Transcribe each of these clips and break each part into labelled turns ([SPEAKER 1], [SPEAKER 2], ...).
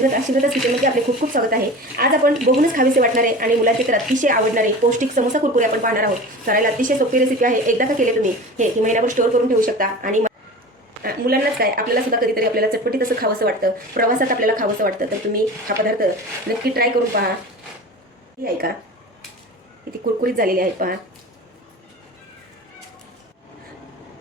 [SPEAKER 1] शिल्लक शिल्लकच किचनमध्ये आपले खूप खूप स्वागत आहे. आज आपण बघूनच खावेसे वाटणारे आणि मुलाचे तर अतिशय आवडणारे पौष्टिक समोसा कुरकुरे आपण पाहणार आहोत. करायला अतिशय सोपी रेसिपी आहे. एकदा का केले तुम्ही? हे की महिनाभर स्टोअर करून ठेवू शकता. आणि मुलांनाच काय आपल्याला सुद्धा कधीतरी आपल्याला चटपटीत असं खावंसं वाटतं. प्रवासात आपल्याला खावंसं वाटतं. तर तुम्ही हा पदार्थ नक्की ट्राय करून पहा. हे ऐका. किती कुरकुरीत झालेले आहेत पहा.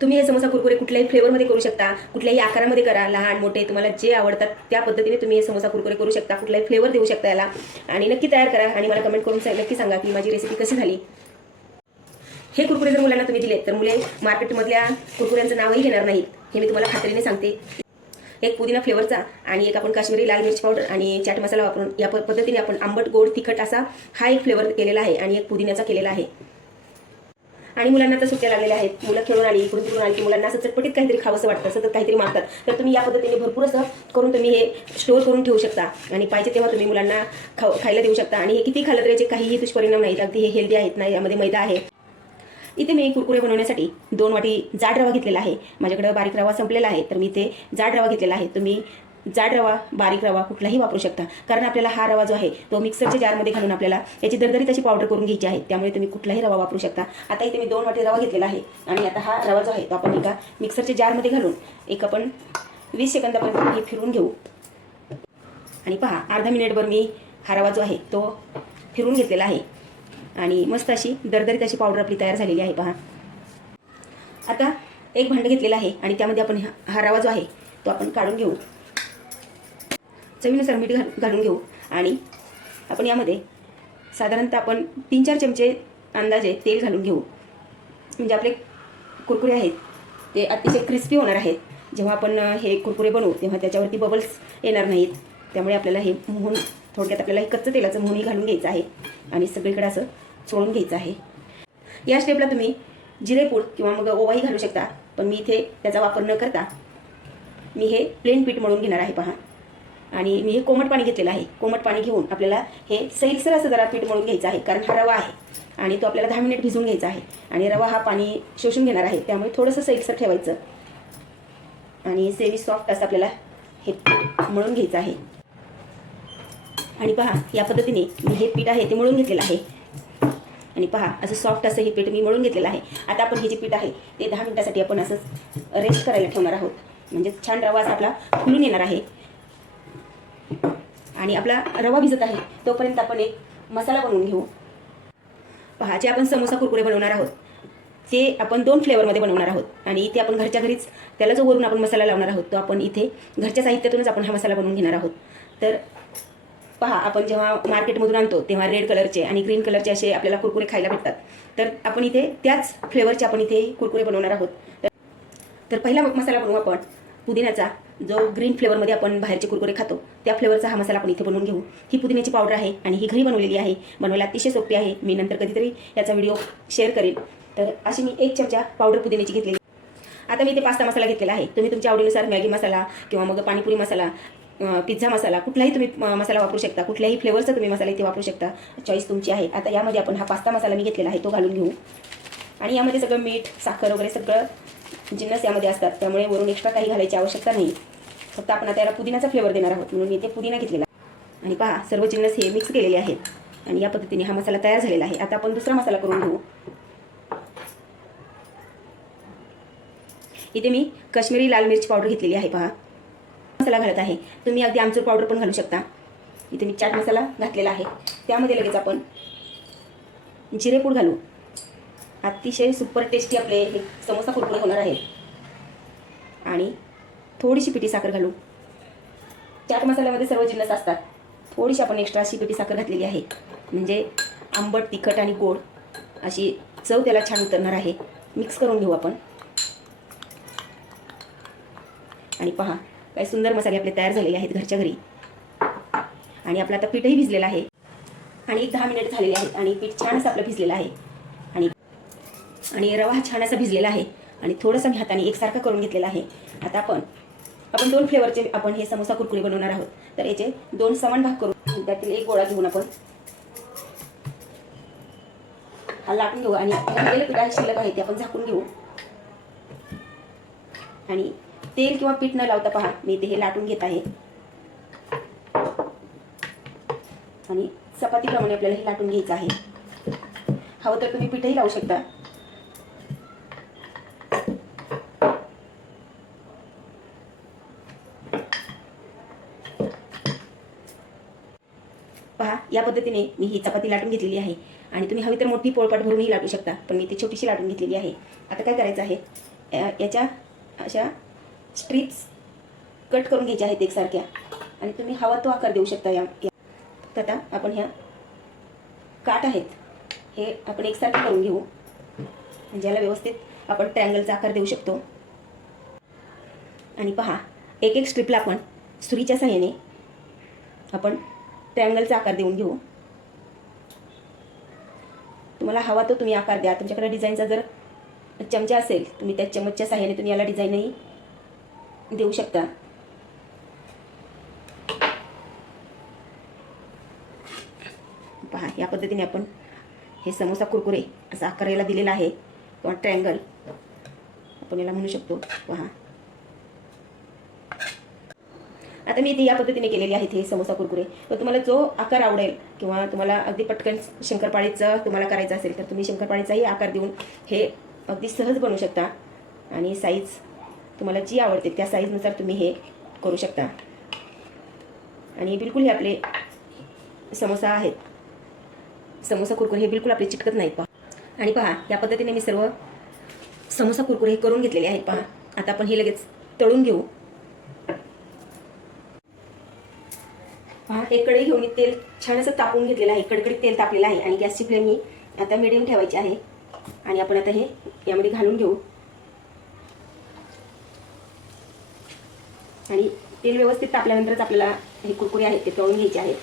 [SPEAKER 1] तुम्ही हे समोसा कुरकुरे कुठल्याही फ्लेवरमध्ये करू शकता. कुठल्याही आकारामध्ये करा. लहान मोठे तुम्हाला जे आवडतात त्या पद्धतीने तुम्ही हे समोसा कुरकुरे करू शकता. कुठलाही फ्लेवर देऊ शकता याला. आणि नक्की तयार करा आणि मला कमेंट करून सांग- नक्की सांगा की माझी रेसिपी कशी झाली. हे कुरकुरे जर मुलांना तुम्ही दिले तर मुले मार्केटमधल्या कुरकुऱ्यांचं नावही घेणार नाहीत. हे मी तुम्हाला खात्रीने सांगते. एक पुदिना फ्लेवरचा आणि एक आपण काश्मीरी लाल मिरची पावडर आणि चाट मसाला वापरून या प- पद्धतीने आपण आंबट गोड तिखट असा हा एक फ्लेवर केलेला आहे आणि एक पुदिन्याचा केलेला आहे. आणि मुलांना तर सुट्ट्या लागलेल्या आहेत. मुलं खेळून आली इकडून तिकडून आली की मुलांना असं चटपटीत काहीतरी खावंसं वाटतं सतत काहीतरी मागतात. तर तुम्ही या पद्धतीने भरपूर असं करून तुम्ही हे स्टोअर करून ठेवू शकता. आणि पाहिजे तेव्हा तुम्ही मुलांना खाऊ खायला देऊ शकता. आणि हे किती खाल्लं तरी याचे काहीही दुष्परिणाम नाहीत. अगदी हे हेल्दी आहेत नाही यामध्ये मैदा आहे. इथे मी कुरकुरे बनवण्यासाठी दोन वाटी जाड रवा घेतलेला आहे. माझ्याकडे बारीक रवा संपलेला आहे. तर मी इथे जाड रवा घेतलेला आहे. तुम्ही जाड रवा बारीक रवा कुठलाही वापरू शकता. कारण आपल्याला हा रवा जो आहे तो मिक्सरच्या जारमध्ये घालून आपल्याला याची दरदरीत अशी पावडर करून घ्यायची आहे. त्यामुळे तुम्ही कुठलाही रवा वापरू शकता. आता इथे मी दोन वाटी रवा घेतलेला आहे. आणि आता हा रवा जो आहे तो आपण एका मिक्सरच्या जारमध्ये घालून एक आपण वीस सेकंदापर्यंत हे फिरून घेऊ. आणि पहा अर्धा मिनिटभर मी हा रवा जो आहे तो फिरून घेतलेला आहे. आणि मस्त अशी दरदरीत अशी पावडर आपली तयार झालेली आहे पहा. आता एक भांडं घेतलेलं आहे आणि त्यामध्ये आपण हा रवा जो आहे तो आपण काढून घेऊ. चवीनुसार मीठ घाल घालून घेऊ. आणि आपण यामध्ये साधारणतः आपण तीन चार चमचे अंदाजे तेल घालून घेऊ. म्हणजे आपले कुरकुरे आहेत ते अतिशय क्रिस्पी होणार आहेत. जेव्हा आपण हे कुरकुरे बनवू तेव्हा त्याच्यावरती बबल्स येणार नाहीत. त्यामुळे आपल्याला हे मोहन थोडक्यात आपल्याला हे कच्चं तेलाचं मोहनही घालून घ्यायचं आहे. आणि सगळीकडे असं चोळून घ्यायचं आहे. या स्टेपला तुम्ही जिरेपूड किंवा मग ओवाही घालू शकता. पण मी इथे त्याचा वापर न करता मी हे प्लेन पीठ मळून घेणार आहे पहा. आणि मी हे कोमट पाणी घेतलेलं आहे. कोमट पाणी घेऊन आपल्याला हे सैलसर असं जरा पीठ मळून घ्यायचं आहे कारण हा रवा आहे. आणि तो आपल्याला दहा मिनिट भिजून घ्यायचा आहे. आणि रवा हा पाणी शोषून घेणार आहे. त्यामुळे थोडंसं सैलसर ठेवायचं. आणि सेमी सॉफ्ट असं आपल्याला हे पीठ मळून घ्यायचं आहे. आणि पहा या पद्धतीने मी हे पीठ आहे ते मळून घेतलेलं आहे. आणि पहा असं सॉफ्ट असं हे पीठ मी मळून घेतलेलं आहे. आता आपण हे जे पीठ आहे ते दहा मिनिटासाठी आपण असंच रेस्ट करायला ठेवणार आहोत. म्हणजे छान रवा असा आपला फुलून येणार आहे. आणि आपला रवा भिजत आहे तोपर्यंत आपण एक मसाला बनवून घेऊ. पहा जे आपण समोसा कुरकुरे बनवणार आहोत ते आपण दोन फ्लेवरमध्ये बनवणार आहोत. आणि इथे आपण घरच्या घरीच त्याला जो वरून आपण मसाला लावणार आहोत तो आपण इथे घरच्या साहित्यातूनच आपण हा मसाला बनवून घेणार आहोत. तर पहा आपण जेव्हा मार्केटमधून आणतो तेव्हा रेड कलरचे आणि ग्रीन कलरचे असे आपल्याला कुरकुरे खायला भेटतात. तर आपण इथे त्याच फ्लेवरचे आपण इथे कुरकुरे बनवणार आहोत. तर तर पहिला मसाला बनवू आपण. पुदिन्याचा जो ग्रीन फ्लेवरमध्ये आपण बाहेरचे कुरकुरे खातो त्या फ्लेवरचा हा मसाला आपण इथे बनवून घेऊ. ही पुदिन्याची पावडर आहे आणि ही घरी बनवलेली आहे. बनवायला अतिशय सोपी आहे. मी नंतर कधीतरी याचा व्हिडिओ शेअर करेन. तर अशी मी एक चमचा पावडर पुदिन्याची घेतलेली आता मी इथे पास्ता मसाला घेतलेला आहे. तुम्ही तुमच्या आवडीनुसार मॅगी मसाला किंवा मग पाणीपुरी मसाला पिझ्झा मसाला कुठलाही तुम्ही मसाला वापरू शकता. कुठल्याही फ्लेवरचा तुम्ही मसाला इथे वापरू शकता. चॉईस तुमची आहे. आता यामध्ये आपण हा पास्ता मसाला मी घेतलेला आहे. तो घालून घेऊ. आणि यामध्ये सगळं मीठ साखर वगैरे सगळं जिन्नस यामध्ये असतात. त्यामुळे वरून एक्स्ट्रा काही घालायची आवश्यकता नाही. फक्त आपण आता याला पुदिनाचा फ्लेवर देणार आहोत. म्हणून मी इथे पुदिना घेतलेला आणि पहा सर्व जिन्नस हे मिक्स केलेले आहेत. आणि या पद्धतीने हा मसाला तयार झालेला आहे. आता आपण दुसरा मसाला करून घेऊ. इथे मी काश्मीरी लाल मिरची पावडर घेतलेली आहे पहा. मसाला घालत आहे. तुम्ही अगदी आमचूर पावडर पण घालू शकता. इथे मी चाट मसाला घातलेला आहे. त्यामध्ये लगेच आपण जिरेपूड घालू. अतिशय सुपर टेस्टी आपले हे समोसा कुरकुरे होणार आहेत. आणि थोडीशी पिठी साखर घालू चाट मसाल्यामध्ये सर्व जिन्नस असतात. थोडीशी आपण एक्स्ट्रा अशी पिठी साखर घातलेली आहे. म्हणजे आंबट तिखट आणि गोड अशी चव त्याला छान उतरणार आहे. मिक्स करून घेऊ आपण. आणि पहा काय सुंदर मसाले आपले तयार झालेले आहेत घरच्या घरी. आणि आपलं आता पीठही भिजलेलं आहे. आणि एक दहा मिनिट झालेले आहेत आणि पीठ छान असं आपलं भिजलेलं आहे. आणि रवा हा छान असा भिजलेला आहे. आणि थोडंसं मी हाताने एकसारखं करून घेतलेला आहे. आता आपण आपण दोन फ्लेवरचे आपण हे समोसा कुरकुरे बनवणार आहोत. तर याचे दोन समान भाग करू त्यातील एक गोळा घेऊन आपण हा लाटून घेऊ. आणि पिठाला शिल्लक आहे ते आपण झाकून घेऊ. आणि तेल किंवा पीठ न लावता पहा मी ते हे लाटून घेत आहे. आणि चपातीप्रमाणे आपल्याला हे लाटून घ्यायचं आहे. हवं तर तुम्ही पीठही लावू शकता पहा या पद्धतीने मी ही चपाती लाटून घेतलेली आहे. आणि तुम्ही हवी तर मोठी पोळपाट भरूनही लाटू शकता पण मी ती छोटीशी लाटून घेतलेली आहे. आता काय करायचं आहे? या- याच्या अशा स्ट्रिप्स कट करून घ्यायच्या आहेत एकसारख्या. आणि तुम्ही हवा तो आकार देऊ शकता या फक्त आता आपण ह्या काट आहेत हे आपण एकसारखे करून घेऊ. ज्याला व्यवस्थित आपण ट्रँगलचा आकार देऊ शकतो. आणि पहा एक एक स्ट्रिपला आपण सुरीच्या सहाय्याने आपण ट्रँगलचा आकार देऊन घेऊ. तुम्हाला हवा तो तुम्ही आकार द्या. तुमच्याकडे डिझाईनचा जर चमचा असेल तुम्ही त्या चमचच्या सहाय्याने तुम्ही याला डिझाईनही देऊ शकता. पहा या पद्धतीने आपण हे समोसा कुरकुरे असा आकार याला दिलेला आहे किंवा ट्रँगल आपण याला म्हणू शकतो पहा. आता मी इथे या पद्धतीने केलेली आहेत हे समोसा कुरकुरे. तर तुम्हाला जो आकार आवडेल किंवा तुम्हाला अगदी पटकन शंकरपाळीचं तुम्हाला करायचं असेल तर तुम्ही शंकरपाळीचाही आकार देऊन हे अगदी सहज बनवू शकता. आणि साईज तुम्हाला जी आवडते त्या साईजनुसार तुम्ही हे करू शकता. आणि बिलकुल हे आपले समोसा आहेत. समोसा कुरकुरे हे बिलकुल आपले चिटकत नाहीत पहा. आणि पहा या पद्धतीने मी सर्व समोसा कुरकुरे हे करून घेतलेले आहेत पहा. आता आपण हे लगेच तळून घेऊ. पहा एक कढई घेऊन तेल छान असं तापून घेतलेलं आहे. कडकडीत तेल तापलेलं आहे आणि गॅसची फ्लेम ही आता मिडियम ठेवायची आहे. आणि आपण आता हे यामध्ये घालून घेऊ. आणि तेल व्यवस्थित तापल्यानंतरच आपल्याला हे कुरकुरे आहेत ते तळून घ्यायचे आहेत.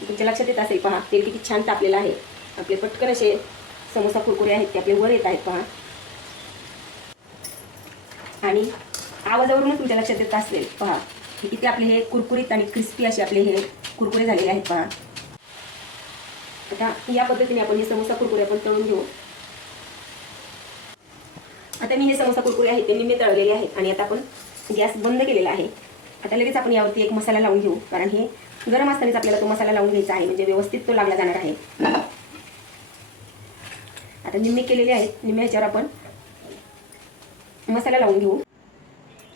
[SPEAKER 1] तुमच्या लक्षात येत असेल पहा तेल किती छान तापलेलं आहे. आपले पटकन असे समोसा कुरकुरे आहेत ते आपले वर येत आहेत पहा. आणि आवाजावरूनच तुमच्या लक्षात येत असेल पहा. हे किती आपले हे कुरकुरीत आणि क्रिस्पी असे आपले हे कुरकुरे झालेले आहेत पहा. आता या पद्धतीने आपण हे समोसा कुरकुरे आपण तळून घेऊ. आता मी हे समोसा कुरकुरे आहेत ते निम्मे तळलेले आहेत आणि आता आपण गॅस बंद केलेला आहे. आता लगेच आपण यावरती एक मसाला लावून घेऊ कारण हे गरम असतानाच आपल्याला तो मसाला लावून घ्यायचा आहे म्हणजे व्यवस्थित तो लागला जाणार आहे. आता निम्मे केलेले आहेत निम्मे ह्याच्यावर आपण मसाला लावून घेऊ.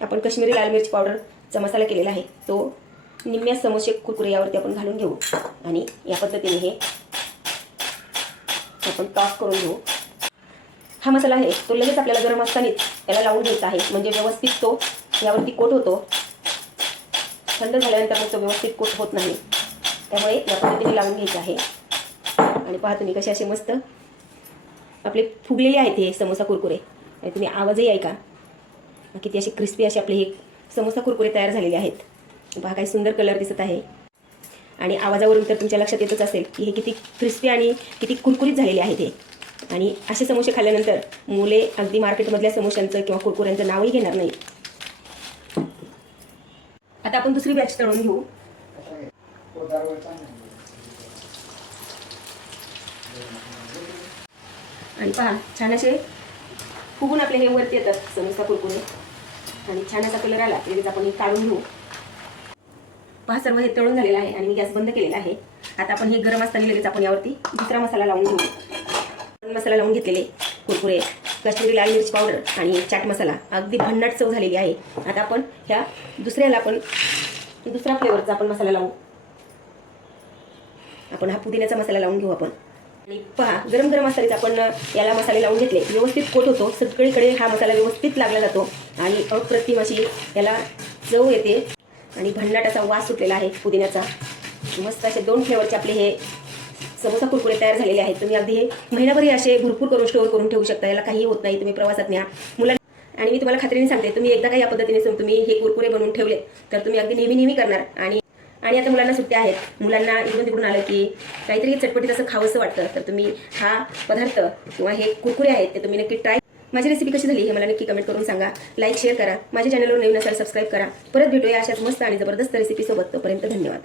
[SPEAKER 1] आपण कश्मीरी लाल मिरची पावडर चा मसाला केलेला आहे. तो निम्म्या समोसे कुरकुरे यावरती आपण घालून घेऊ. आणि या पद्धतीने हे आपण टॉस करून घेऊ. हा मसाला आहे. तो लगेच आपल्याला गरम असतानाच याला लावून घ्यायचा आहे. म्हणजे व्यवस्थित तो यावरती कोट होतो. थंड झाल्यानंतर मग तो व्यवस्थित कोट होत नाही. त्यामुळे या पद्धतीने लावून घ्यायचं आहे. आणि पहा तुम्ही कसे असे मस्त आपले फुगलेले आहेत हे समोसा कुरकुरे. आणि तुम्ही आवाजही ऐका. किती असे क्रिस्पी असे आपले हे समोसा कुरकुरे तयार झालेले आहेत. पहा काही सुंदर कलर दिसत आहे. आणि आवाजावरून तर तुमच्या लक्षात येतच असेल की हे किती क्रिस्पी आणि किती कुरकुरीत झालेले आहेत हे. आणि असे समोसे खाल्ल्यानंतर मुले अगदी मार्केटमधल्या समोशांचं किंवा कुरकुऱ्यांचं नावही घेणार नाही आता आपण दुसरी बॅच तळून घेऊ. आणि पहा छान असे फुगून आपले हे वरती येतात समोसा कुरकुरे आणि छान असा कलर आला लगेच आपण हे काढून घेऊ. पहा सर्व हे तळून झालेलं आहे आणि मी गॅस बंद केलेला आहे. आता आपण हे गरम असताना लगेच आपण यावरती दुसरा मसाला लावून घेऊ. मसाला लावून घेतलेले कुरकुरे काश्मीरी लाल मिरची पावडर आणि चाट मसाला. अगदी भन्नाट चव झालेली आहे. आता आपण ह्या दुसऱ्याला आपण दुसरा फ्लेवरचा आपण मसाला लावू. आपण हा पुदिन्याचा मसाला लावून घेऊ आपण. आणि पहा गरम गरम मसाल्याचा आपण याला मसाले लावून घेतले. व्यवस्थित कोट होतो. सगळीकडे हा मसाला व्यवस्थित लागला जातो. आणि अप्रतिम अशी याला चव येते. आणि भन्नाटाचा वास सुटलेला आहे पुदिन्याचा. मस्त असे दोन फ्लेवरचे आपले हे समोसा कुरकुरे तयार झालेले आहेत. तुम्ही अगदी हे महिनाभर हे असे भरपूर करून स्टोअर करून ठेवू शकता. याला काही होत नाही. तुम्ही प्रवासात न्या. मुलांना आणि मी तुम्हाला खात्रीने सांगते. तुम्ही एकदा काही या पद्धतीने तुम्ही हे कुरकुरे बनवून ठेवले तर तुम्ही अगदी नेहमी नेहमी करणार. आणि आणि आता मुलांना सुट्ट्या आहेत. मुलांना इकडून तिकडून आलं की काहीतरी चटपटीत असं खावंसं वाटतं. तर तुम्ही हा पदार्थ किंवा हे कुरकुरे आहेत ते तुम्ही नक्की ट्राय माझी रेसिपी कशी झाली हे मला नक्की कमेंट करून सांगा. लाईक शेअर करा. माझ्या चॅनलवर नवीन असाल सबस्क्राईब करा. परत भेटूया अशाच मस्त आणि जबरदस्त रेसिपीसोबत तोपर्यंत धन्यवाद.